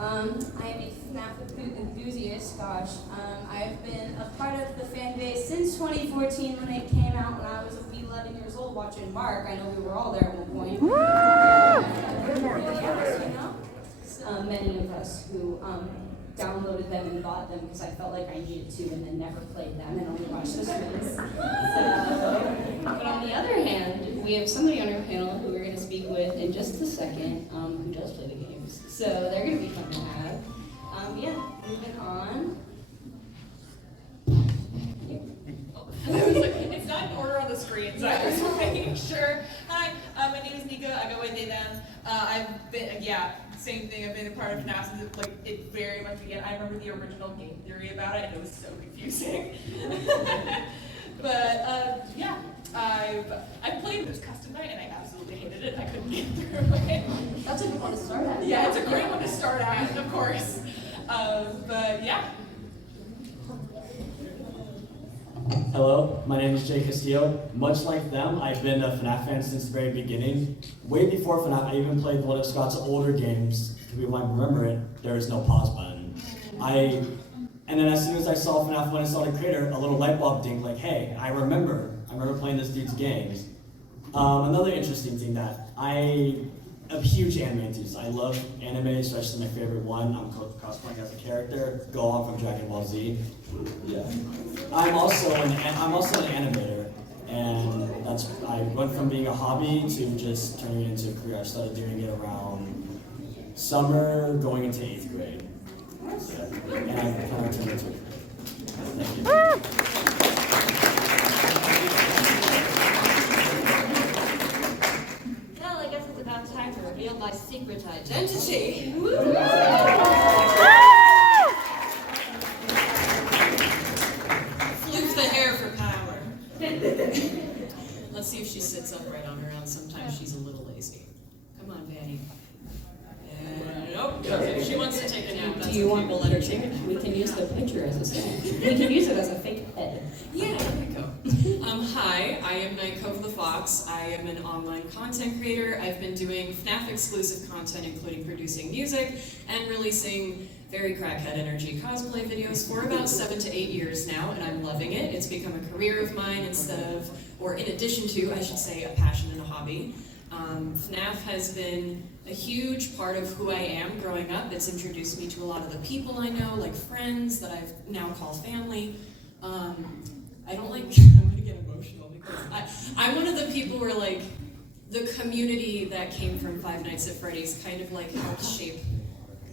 I am a fnaf enthusiast, gosh. I've been a part of the fan base since 2014 when it came out when I was a wee 11 years old watching Mark. I know we were all there at one point. Many of us who downloaded them and bought them because I felt like I needed to and then never played them and only watched the streams. But on the other hand, we have somebody on our panel who we're going to speak with in just a second who does play the games. So they're going to be fun to have. Moving on. It's not in order on the screen, so I was making sure. Hi, my name is Nika. I go with they, them. I've been, same thing. I've been a part of FNAF since it very much began. I remember the original game theory about it, and it was so confusing. But I've played this custom night, and I absolutely hated it. I couldn't get through it. That's a good one to start at. Yeah, it's a great one to start at, of course. But yeah. Hello, my name is Jay Castillo. Much like them, I've been a FNAF fan since the very beginning. Way before FNAF, I even played one of Scott's older games. If you might remember it, there is no pause button. And then as soon as I saw FNAF when I saw the creator, a little light bulb dinged like, hey, I remember playing this dude's games. Another interesting thing that I'm a huge anime enthusiast. I love anime, especially my favorite one. I'm cosplaying as a character, Gohan from Dragon Ball Z. Yeah. I'm also an animator, and I went from being a hobby to just turning it into a career. I started doing it around summer, going into 8th grade. So, and I kind of turned into a career. Thank you. Time to reveal my secret identity. Flip the hair for power. Let's see if she sits upright on her own. Sometimes she's a little lazy. Come on, Vanny. Nope. Okay. She wants to take a nap. Do you want to let her take it? We can use the picture as a stand. We can use it as a fake head. Yeah, there we go. Hi, I am Night Cove the Fox. I am an online content creator. I've been doing FNAF exclusive content, including producing music and releasing very crackhead energy cosplay videos for about 7 to 8 years now, and I'm loving it. It's become a career of mine in addition to, I should say, a passion and a hobby. FNAF has been a huge part of who I am growing up. It's introduced me to a lot of the people I know, like friends that I've now call family. I don't like, I'm gonna get emotional because I'm one of the people where the community that came from Five Nights at Freddy's kind of helped shape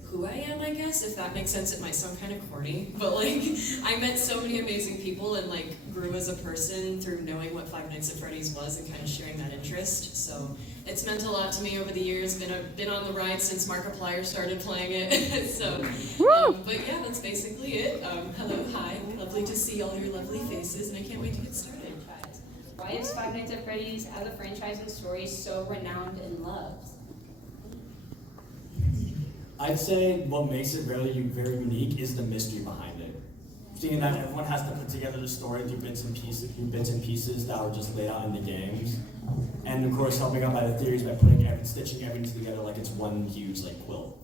who I am, I guess. If that makes sense, it might sound kind of corny, but I met so many amazing people and grew as a person through knowing what Five Nights at Freddy's was and kind of sharing that interest. So it's meant a lot to me over the years. Been on the ride since Markiplier started playing it. So, but yeah, that's basically it. Hello, hi, lovely to see all your lovely faces, and I can't wait to get started. Why is Five Nights at Freddy's as a franchise and story so renowned and loved? I'd say what makes it really very unique is the mystery behind it. Seeing that everyone has to put together the story through bits and pieces that were just laid out in the games. And of course helping out by the theories by stitching everything together like it's one huge quilt.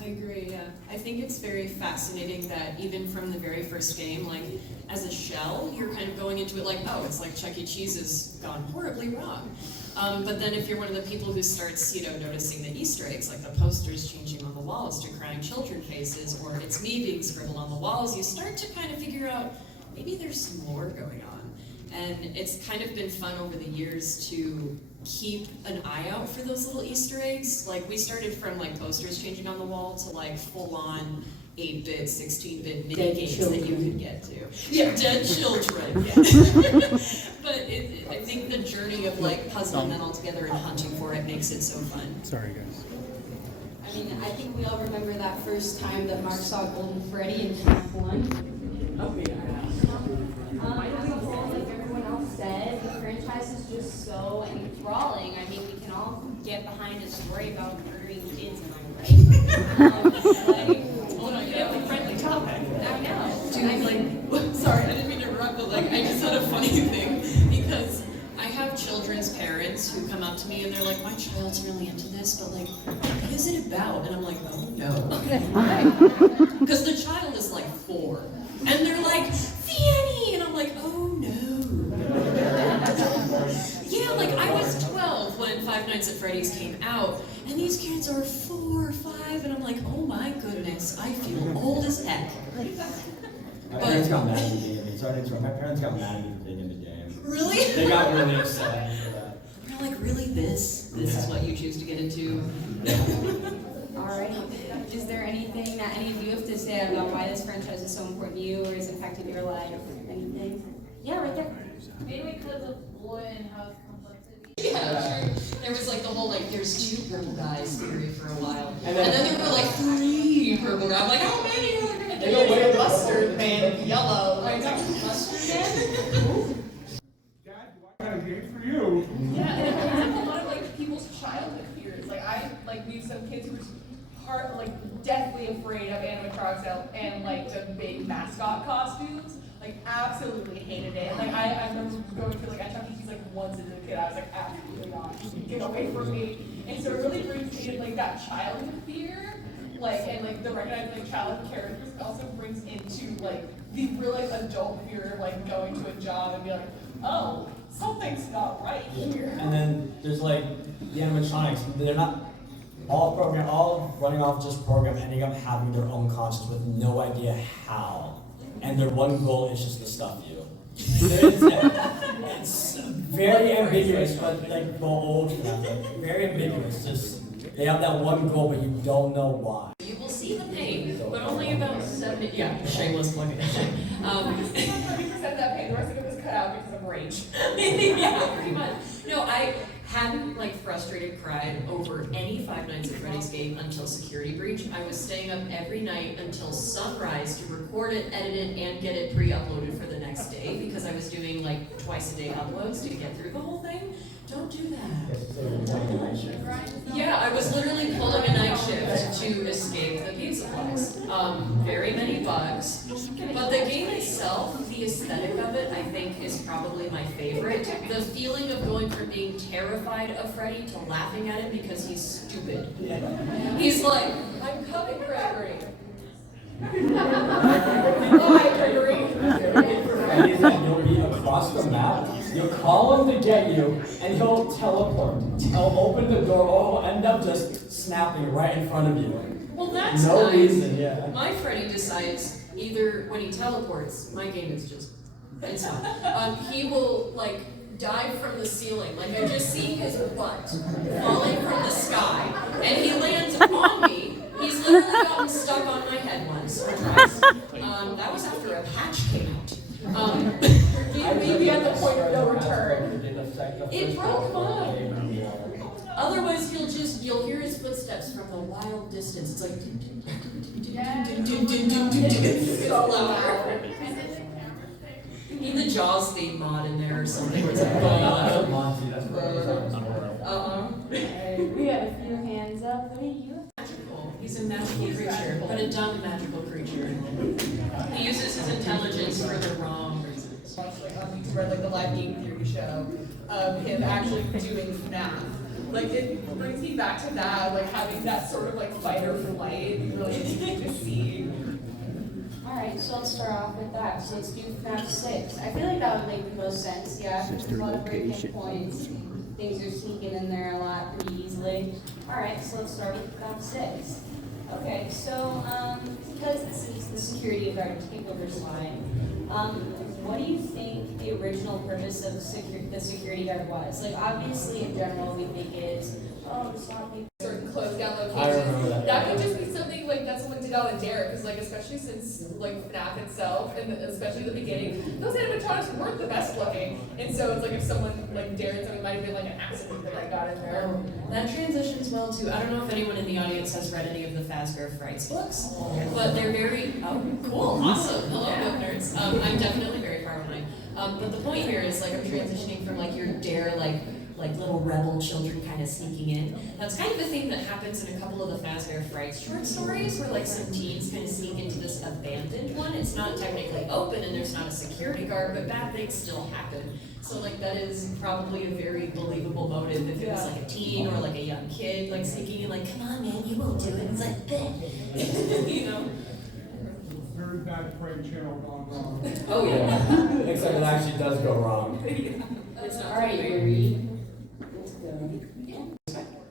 I agree, yeah. I think it's very fascinating that even from the very first game, as a shell, you're kind of going into it it's like Chuck E. Cheese has gone horribly wrong. But then if you're one of the people who starts, noticing the Easter eggs, like the posters changing on the walls to crying children faces, or it's me being scribbled on the walls, you start to kind of figure out, maybe there's more going on. And it's kind of been fun over the years to keep an eye out for those little Easter eggs. We started from posters changing on the wall to full-on 8-bit, 16-bit mini games that you could get to. Yeah, dead children. Yeah. But I think the journey of puzzling that all together and hunting for it makes it so fun. Sorry, guys. I think we all remember that first time that Mark saw Golden Freddy in FNAF 1. Oh, yeah. As a whole, like everyone else said, the franchise is just so enthralling. We can all get behind a story about murdering kids, am I right? Oh no, you have a friendly topic. I know. Sorry, I didn't mean to interrupt, but I just had a funny thing because I have children's parents who come up to me and they're like, my child's really into this, but is it about? And I'm like, oh no. Because the child is like 4. And they're like, Vanny! And I'm like, oh no. Yeah, like I was 12 when Five Nights at Freddy's came out, and these kids are 4 or 5, and I'm like, oh my goodness, I feel old as heck. My parents got mad at me. Sorry to interrupt. My parents got mad at me for being in the game. Really? They got really upset for that. They're like, really, this? This is what you choose to get into? Alrighty. Is there anything that any of you have to say about why this franchise is so important to you or has affected your life or anything? Yeah, right there. Maybe because of boy and how it's complexity. Yeah, true. There was like the whole like, there's 2 purple guys theory for a while. And then there were like 3 purple guys. I'm like, how many are there gonna be? Like mustard man, yellow. Like Mustard man? Dad, I got a game for you. yeah, and it brings up a lot of like people's childhood fears. Like I like knew some kids who were deathly afraid of animatronics and like the big mascot costumes. Like absolutely hated it. And like I remember going to like a Chuck E. Cheese like once as a kid. I was like absolutely not. Get away from me. And so it really brings me like that childhood fear. Like and like the recognized like childhood characters also brings into like the real like adult fear of like going to a job and be like, oh, something's not right here. And then there's like the animatronics. They're not all running off just program, ending up having their own conscience with no idea how. And their one goal is just to stuff you. It's very ambiguous, but like the old stuff, like, very ambiguous. Just they have that one goal, but you don't know why. You will see the pain, but only about 70. Yeah, shameless plug. 30% of that pain, the rest of it was cut out because of rage. Yeah, pretty much. No, I hadn't like frustrated cried over any Five Nights at Freddy's game until Security Breach. I was staying up every night until sunrise to record it, edit it, and get it pre-uploaded for the next day because I was doing like twice-a-day uploads to get through the whole thing. Don't do that. Yeah, I was literally pulling a night shift to escape the paint supplies. Very many bugs. But the game itself, the aesthetic of it, I think is probably my favorite. The feeling of going from being terrified of Freddy to laughing at him because he's stupid. He's like, I'm coming, Gregory. Hi, Gregory. And you'll be across the map. You'll call him to get you, and he'll teleport. He'll open the door, or he'll end up just snapping right in front of you. Well, that's No nice. reason, yeah. My Freddy decides either when he teleports, my game is just, it's fine. He will like dive from the ceiling, like I just see his butt falling from the sky, and he lands on me. He's literally gotten stuck on my head once or twice. That was after a patch came out. Maybe at the point of no return. It broke mine. Otherwise, you'll hear his footsteps from a wild distance. It's like, it's so loud. Need the Jaws theme mod in there or something where it's like, We have a few hands up. What are you? magical. He's a magical creature, but a dumb magical creature. He uses his intelligence for the wrong reasons. Watched like on YouTube, like the live game theory show of him actually doing FNAF. Like it brings me back to that, like having that sort of like fight or flight, really interesting to see. Alright, so let's start off with that. So let's do FNAF 6. I feel like that would make the most sense, yeah. There's a lot of break-in points. Things are sneaking in there a lot pretty easily. Alright, so let's start with FNAF 6. Okay, so because this is the security guard takeover slide, what do you think the original purpose of the security guard was? Like obviously in general we think it's, oh, to stop people. Certain closed down locations. I remember that. That could just be something like that someone did out in Derek, because like especially since like FNAF itself, and especially the beginning, those animatronics weren't the best looking, and so it's like if someone like dared something, it might have been like an accident that got in there. That transitions well too. I don't know if anyone in the audience has read any of the Fazbear Frights books, but they're very, cool, awesome. Hello, book nerds. I'm definitely very far behind. But the point here is like I'm transitioning from like your dare like like little rebel children kind of sneaking in. That's kind of a thing that happens in a couple of the Fazbear Fright short stories, where like some teens kind of sneak into this abandoned one. It's not technically open and there's not a security guard, but bad things still happen. So like that is probably a very believable motive if it was like a teen or like a young kid like sneaking in, like, come on man, you won't do it. It's like, bleh. You know? Very bad prank channel gone wrong. Oh yeah. Except it actually does go wrong. It's not Alright, very Yuri. Let's go.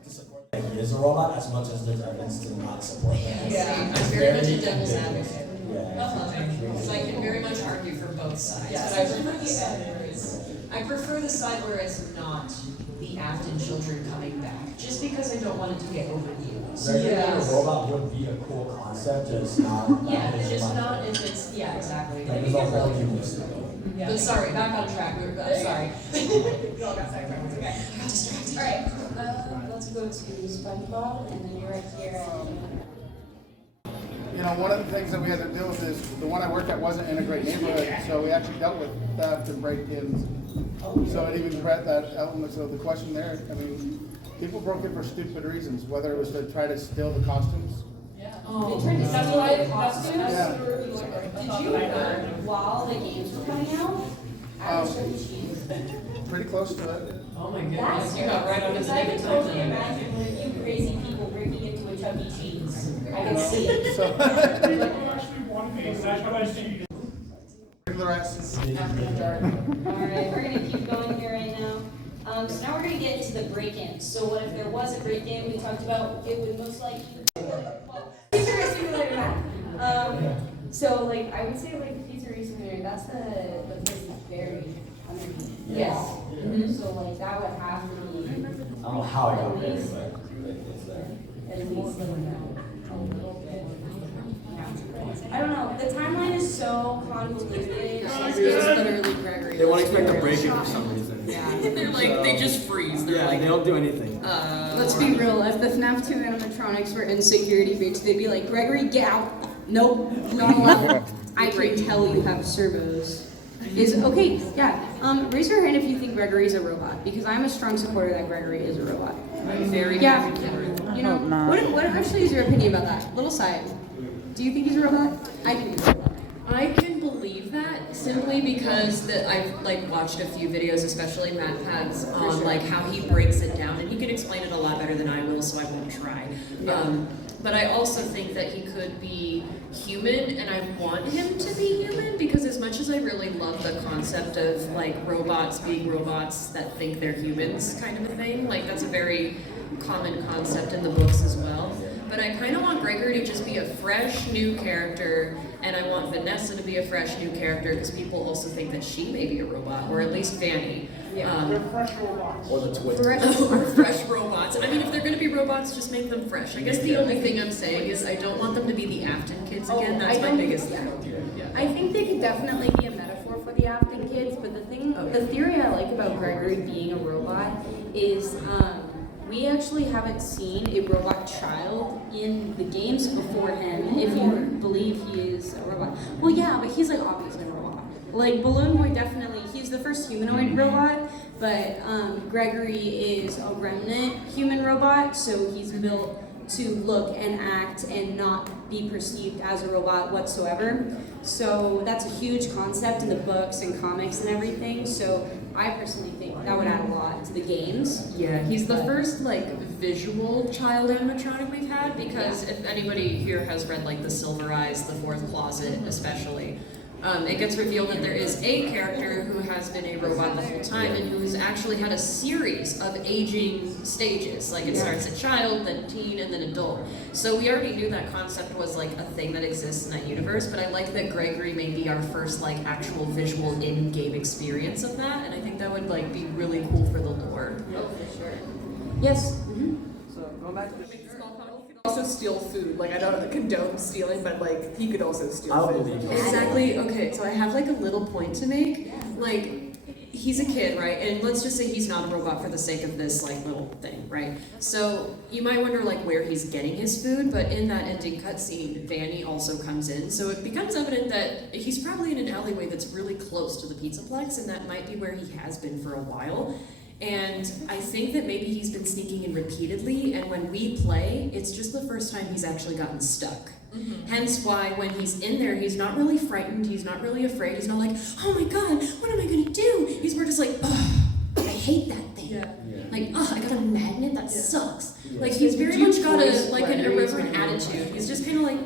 To support that he is a robot as much as there's evidence to not support that. Yeah, I'm very much a devil's advocate. Yeah. Because I can very much argue for both sides. But I prefer the side where it's, I prefer the side where it's not the Afton children coming back, just because I don't want it to get overused. Regularly, a robot would be a cool concept, just not. Yeah, just not if it's, yeah, exactly. Like, there's all really humanistic. But sorry, back on track. I'm sorry. We all got sidetracked, it's okay. I got distracted. Alright, let's go to SpongeBob, and then you're right here. You know, one of the things that we had to deal with is the one I worked at wasn't in a great neighborhood, so we actually dealt with theft and break-ins. So it even read that element. So the question there, I mean, people broke in for stupid reasons, whether it was to try to steal the costumes. They tried to That's steal what I- the costumes. Yeah. Did you learn while the games were coming out? At Chuck E. Cheese. Pretty close to it. Oh my That's goodness, you got right on because the I nick can of totally time. imagine one of you crazy people breaking into a Chuck E. Cheese. I can see it. So, Actually, one piece, that's what I see. the rest. Alright, we're gonna keep going here right now. So now we're gonna get into the break-in. So what if there was a break-in? We talked about it would most likely. Pizzeria Simulator map. So like I would say like Pizzeria Simulator. That's the place that's buried underneath. Yes. So like that would have to be. I don't know how I got there, but it's there. At least a little bit. I don't know. The timeline is so convoluted. It's literally Gregory. They won't expect a break-in for some reason. They're like, they just freeze. They're Yeah, like, they don't do anything. Let's be real, if the FNAF 2 animatronics were in security breach, they'd be like, Gregory, get out. Nope, not allowed. I can tell you have servos. Okay, yeah. Raise your hand if you think Gregory's a robot, because I'm a strong supporter that Gregory is a robot. I'm very Yeah, happy for it. you know, what actually is your opinion about that? Little side. Do you think he's a robot? I think he's a robot. I can believe that simply because I've like watched a few videos, especially Matt Pad's, on like how he breaks it down, and he can explain it a lot better than I will, so I won't try. But I also think that he could be human, and I want him to be human because as much as I really love the concept of like robots being robots that think they're humans kind of a thing, like that's a very common concept in the books as well. But I kind of want Gregory to just be a fresh new character, and I want Vanessa to be a fresh new character because people also think that she may be a robot, or at least Vanny. Or the twins. Or fresh robots. I mean, if they're going to be robots, just make them fresh. I guess the only thing I'm saying is I don't want them to be the Afton kids again. That's my biggest thing. I think they could definitely be a metaphor for the Afton kids, but the theory I like about Gregory being a robot is we actually haven't seen a robot child in the games before him, if you believe he is a robot. Well, yeah, but he's like obviously a robot. Like Balloon Boy definitely, he's the first humanoid robot, but Gregory is a remnant human robot, so he's built to look and act and not be perceived as a robot whatsoever. So that's a huge concept in the books and comics and everything. So I personally think that would add a lot to the games. Yeah, he's the first like visual child animatronic we've had because if anybody here has read like The Silver Eyes, The Fourth Closet especially, it gets revealed that there is a character who has been a robot the whole time and who's actually had a series of aging stages. Like it starts a child, then teen, and then adult. So we already knew that concept was like a thing that exists in that universe, but I like that Gregory may be our first like actual visual in-game experience of that, and I think that would like be really cool for the lore. Oh, for sure. Yes. So going back to the Also steal food. Like I don't condone stealing, but like he could also steal I'll food. believe you. Exactly. Okay, so I have like a little point to make. Like, he's a kid, right? And let's just say he's not a robot for the sake of this like little thing, right? So you might wonder like where he's getting his food, but in that ending cutscene, Vanny also comes in. So it becomes evident that he's probably in an alleyway that's really close to the Pizzaplex, and that might be where he has been for a while. And I think that maybe he's been sneaking in repeatedly, and when we play, it's just the first time he's actually gotten stuck. Hence why when he's in there, he's not really frightened, he's not really afraid, he's not like, oh my god, what am I gonna do? He's more just like, ugh, I hate that thing. Like, ugh, I got a magnet, that sucks. Like, he's very much got an irreverent attitude. He's just kind of like,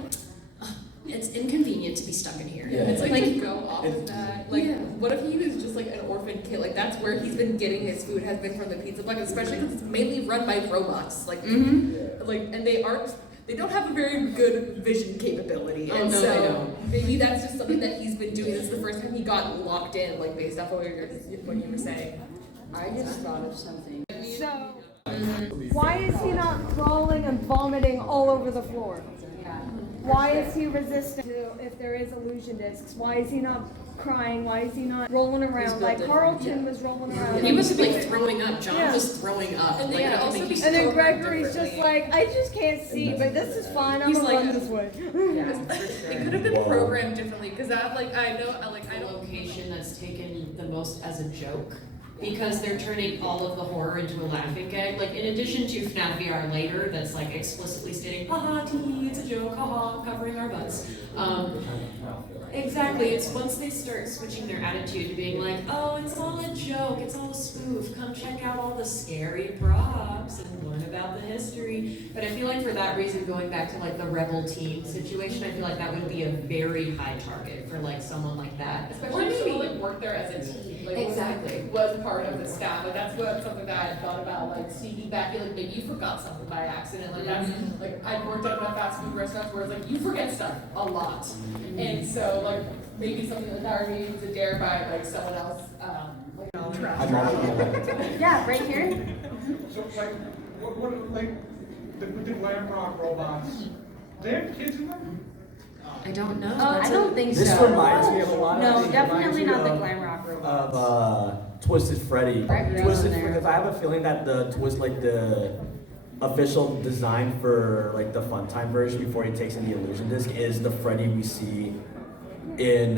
ugh, it's inconvenient to be stuck in here. It's like to go off of that. Like, Yeah. what if he was just like an orphan kid? Like, that's where he's been getting his food, has been from the pizza bucket, especially because it's mainly run by robots. Like, and they don't have a very good vision capability. And no, so they don't. maybe that's just something that he's been doing. This is the first time he got locked in, like based off of what you were saying. I just thought of something. So, why is he not crawling and vomiting all over the floor? Why is he resistant to if there is illusion discs? Why is he not crying? Why is he not rolling around like Carlton was rolling around? He was like throwing up, John was throwing up. And Like, then I also think be- he's And then programmed Gregory's just differently. like, I just can't see, but this is fine. I'm He's gonna like- run this way. It could have been programmed differently because I the don't. location that's taken the most as a joke, because they're turning all of the horror into a laughing gag. Like, in addition to FNAF VR later, that's like explicitly stating, haha, tee, it's a joke, haha, covering our butts. Exactly, it's once they start switching their attitude to being like, oh, it's all a joke, it's all a spoof, come check out all the scary props and learn about the history. But I feel like for that reason, going back to like the rebel teen situation, I feel like that would be a very high target for like someone like that. Especially if someone like worked there as a teen, like Exactly. was part of the staff. Like that's something that I thought about, like sneaking back, like maybe you forgot something by accident. Like that's like I've worked at enough fast food restaurants where it's like you forget stuff a lot, and so like maybe something like that, or maybe it's a dare by like someone else. Yeah, right here. So like, what like, the glam rock robots, they have kids in them? I don't know. I don't think so. This reminds me of a lot No, of definitely not the glam rock robots. of Twisted Freddy. Right, Twisted there. because I have a feeling that the official design for like the Funtime version before he takes in the illusion disc is the Freddy we see in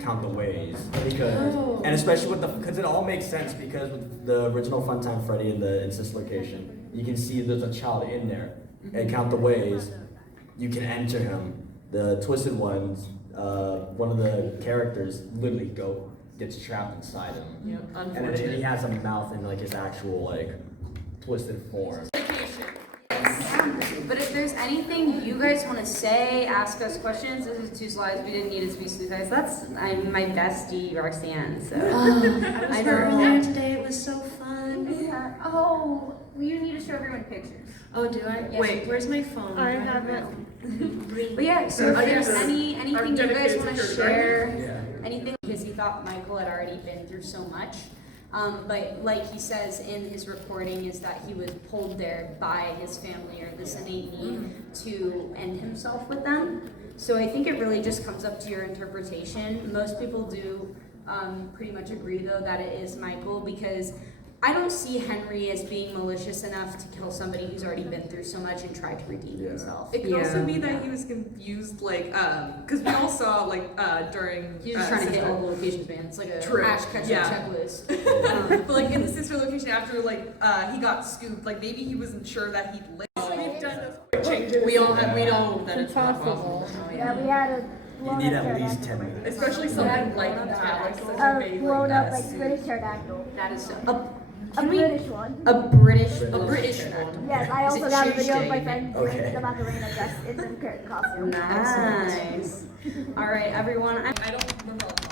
Count the Ways, because and especially with because it all makes sense because with the original Funtime Freddy in the Insist location, you can see there's a child in there. And Count the Ways, you can enter him. The Twisted ones, one of the characters literally gets trapped inside him, and then he has a mouth in like his actual like twisted form. But if there's anything you guys want to say, ask us questions. This is 2 slides. We didn't need it to be 2 slides. That's my bestie Roxanne. So I don't know. Today it was so fun. Yeah. Oh, you need to show everyone pictures. Oh, do I? Yes. Wait, where's my phone? I have it. But yeah, so if there's anything you guys dedicated want to security share, anything, because he thought Michael had already been through so much. But like he says in his recording, is that he was pulled there by his family or this innate need to end himself with them. So I think it really just comes up to your interpretation. Most people do pretty much agree though that it is Michael, because I don't see Henry as being malicious enough to kill somebody who's already been through so much and tried to redeem himself. It could also be that he was confused, like, because we all saw, like, during. He's just trying to hit all the locations, man. It's like a True. hash catcher Yeah. checklist. But like in the sister location after he got scooped, like maybe he wasn't sure that he'd live. We've done those quick changes. We know that it's not Impossible. possible. Yeah, we had a You blown need up at least pterodactyl. 10 minutes. Especially something like that, like such a big Blown up mess. like British pterodactyl. That is A British one. a British one. Yes, I Is also it got a video of my Tuesday? friend Okay. doing the Macarena dress in the curtain costume. Nice. All right, everyone. I don't remember all the